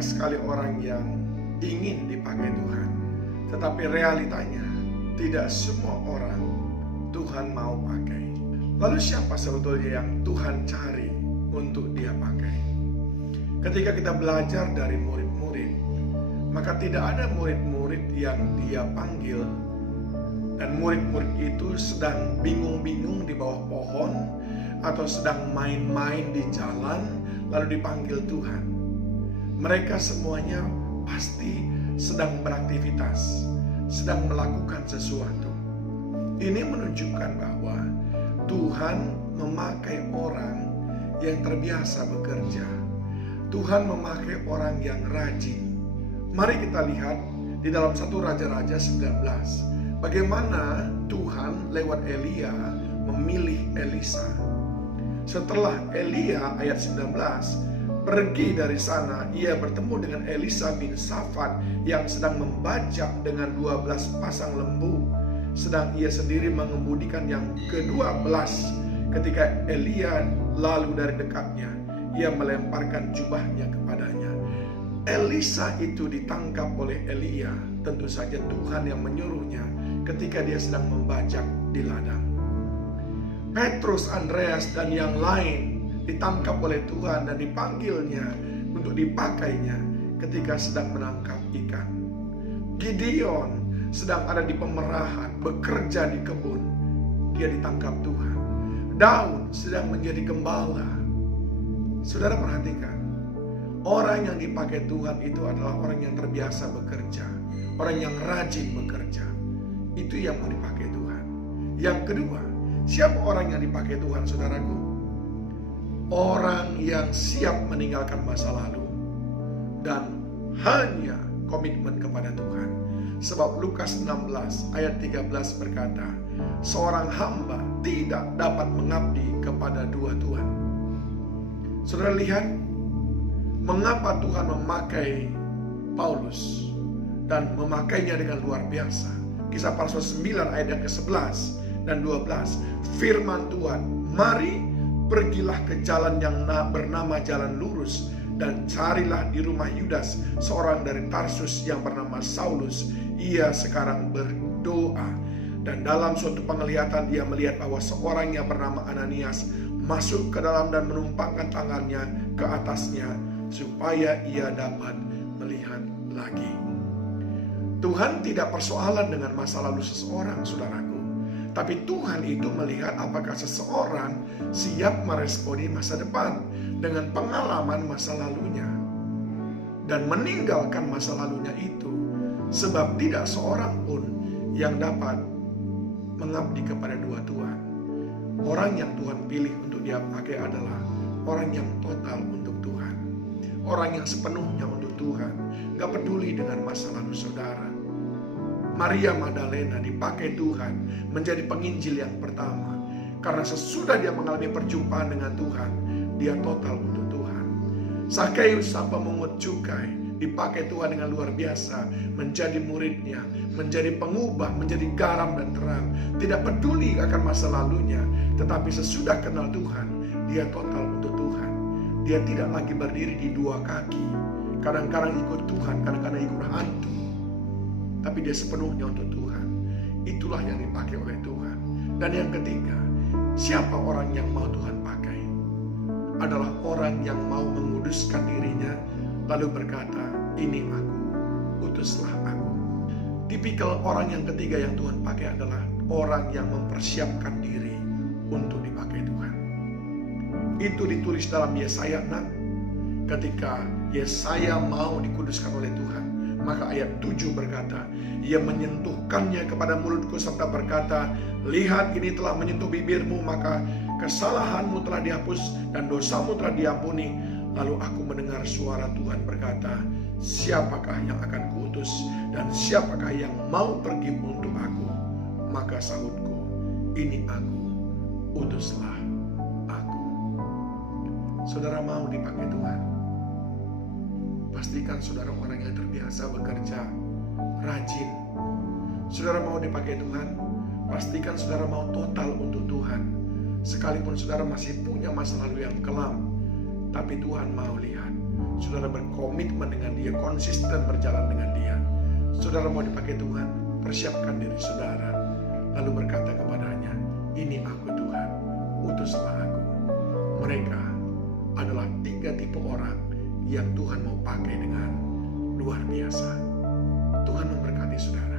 Banyak sekali orang yang ingin dipakai Tuhan, tetapi realitanya tidak semua orang Tuhan mau pakai. Lalu siapa sebetulnya yang Tuhan cari untuk Dia pakai? Ketika kita belajar dari murid-murid, maka tidak ada murid-murid yang Dia panggil dan murid-murid itu sedang bingung-bingung di bawah pohon atau sedang main-main di jalan lalu dipanggil Tuhan. Mereka semuanya pasti sedang beraktivitas, sedang melakukan sesuatu. Ini menunjukkan bahwa Tuhan memakai orang yang terbiasa bekerja. Tuhan memakai orang yang rajin. Mari kita lihat di dalam 1 Raja-Raja 19, bagaimana Tuhan lewat Elia memilih Elisa. Setelah Elia ayat 19 pergi dari sana, ia bertemu dengan Elisa bin Safat yang sedang membajak dengan 12 pasang lembu, sedang ia sendiri mengemudikan yang ke-12. Ketika Elia lalu dari dekatnya, ia melemparkan jubahnya kepadanya. Elisa itu ditangkap oleh Elia, tentu saja Tuhan yang menyuruhnya ketika dia sedang membajak di ladang. Petrus, Andreas, dan yang lain ditangkap oleh Tuhan dan dipanggilnya untuk dipakainya ketika sedang menangkap ikan. Gideon sedang ada di pemerahan, bekerja di kebun, dia ditangkap Tuhan. Daud sedang menjadi gembala. Saudara perhatikan, orang yang dipakai Tuhan itu adalah orang yang terbiasa bekerja, orang yang rajin bekerja. Itu yang mau dipakai Tuhan. Yang kedua, siapa orang yang dipakai Tuhan, saudaraku? Orang yang siap meninggalkan masa lalu dan hanya komitmen kepada Tuhan. Sebab Lukas 16 ayat 13 berkata, seorang hamba tidak dapat mengabdi kepada dua Tuhan. Saudara lihat, mengapa Tuhan memakai Paulus dan memakainya dengan luar biasa. Kisah para Rasul 9 ayat yang ke-11 dan 12. Firman Tuhan, mari pergilah ke jalan yang bernama Jalan Lurus dan carilah di rumah Yudas seorang dari Tarsus yang bernama Saulus. Ia sekarang berdoa. Dan dalam suatu penglihatan ia melihat bahwa seorang yang bernama Ananias masuk ke dalam dan menumpangkan tangannya ke atasnya supaya ia dapat melihat lagi. Tuhan tidak persoalan dengan masa lalu seseorang, saudaraku. Tapi Tuhan itu melihat apakah seseorang siap meresponi masa depan dengan pengalaman masa lalunya dan meninggalkan masa lalunya itu, sebab tidak seorang pun yang dapat mengabdi kepada dua Tuhan. Orang yang Tuhan pilih untuk dia pakai adalah orang yang total untuk Tuhan, orang yang sepenuhnya untuk Tuhan, gak peduli dengan masa lalu saudara. Maria Magdalena dipakai Tuhan menjadi penginjil yang pertama. Karena sesudah dia mengalami perjumpaan dengan Tuhan, dia total untuk Tuhan. Sakeus, sang pemungut cukai, dipakai Tuhan dengan luar biasa menjadi muridnya, menjadi pengubah, menjadi garam dan terang. Tidak peduli akan masa lalunya, tetapi sesudah kenal Tuhan, dia total untuk Tuhan. Dia tidak lagi berdiri di dua kaki, kadang-kadang ikut Tuhan, kadang-kadang ikut hantu, tapi dia sepenuhnya untuk Tuhan. Itulah yang dipakai oleh Tuhan. Dan yang ketiga, siapa orang yang mau Tuhan pakai? Adalah orang yang mau menguduskan dirinya, lalu berkata, ini aku, utuslah aku. Tipikal orang yang ketiga yang Tuhan pakai adalah orang yang mempersiapkan diri untuk dipakai Tuhan. Itu ditulis dalam Yesaya 6. Ketika Yesaya mau dikuduskan oleh Tuhan, maka ayat 7 berkata, ia menyentuhkannya kepada mulutku serta berkata, lihat ini telah menyentuh bibirmu, maka kesalahanmu telah dihapus dan dosamu telah diampuni. Lalu aku mendengar suara Tuhan berkata, siapakah yang akan kuutus dan siapakah yang mau pergi untuk aku? Maka sahutku, ini aku, utuslah aku. Saudara mau dipakai Tuhan? Pastikan saudara orang yang terbiasa bekerja, rajin. Saudara mau dipakai Tuhan? Pastikan saudara mau total untuk Tuhan. Sekalipun saudara masih punya masa lalu yang kelam, tapi Tuhan mau lihat saudara berkomitmen dengan Dia, konsisten berjalan dengan Dia. Saudara mau dipakai Tuhan, persiapkan diri saudara, lalu berkata kepadanya, "Ini aku Tuhan, utuslah aku." Mereka adalah 3 tipe orang yang Tuhan mau pakai dengan luar biasa. Tuhan memberkati saudara.